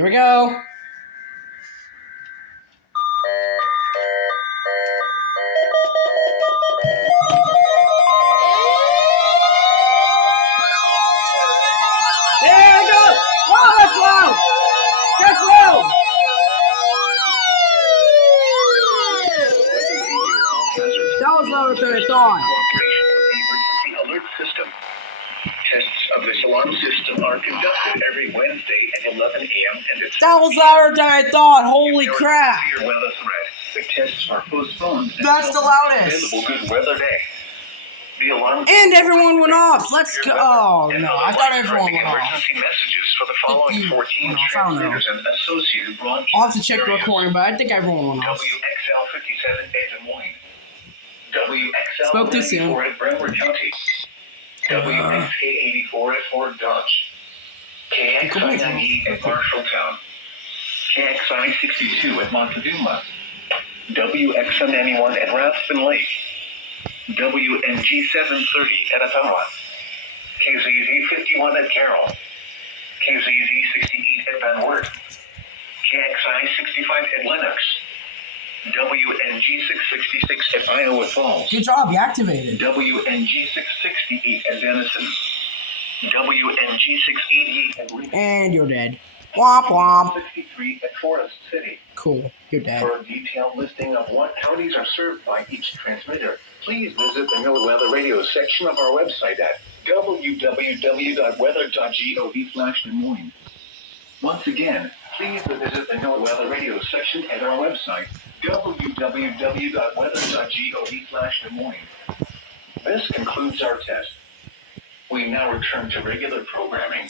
Here we go. There we go. Wow, that's loud. That's loud. That was louder than I thought. Alert system. Tests of this alarm system are conducted every Wednesday at 11 a.m. and it's That was louder than I thought. Holy crap. severe weather threat. The tests are postponed. That's the loudest. Available good weather day. The alarm And everyone went off. Let's go. Oh, no. I thought everyone went off. Emergency messages for the following 14 transmitters and associated broadcast I'll have to check the recording, but I think everyone went off. WXL 57 at Des Moines. WXL Spoke too soon. 94 at Brentwood County. WXK 84 at Fort Dodge. KXI 98 at Marshalltown. KXI 62 at Montezuma. WXM 91 at Rathbun Lake. WNG 730 at Ottumwa. KZZ 51 at Carroll. KZZ 68 at Van Wert. KXI 65 at Lennox. WNG 666 at Iowa Falls. Good job. You activated. WNG 668 at Denison. WNG 688 at Lincoln. And you're dead. Womp womp. 63 at Forest City. Cool. You're dead. For a detailed listing of what counties are served by each transmitter, please visit the No Weather Radio section of our website at www.weather.gov/Des Moines. Once again, please visit the No Weather Radio section at our website, www.weather.gov/Des Moines. This concludes our test. We now return to regular programming.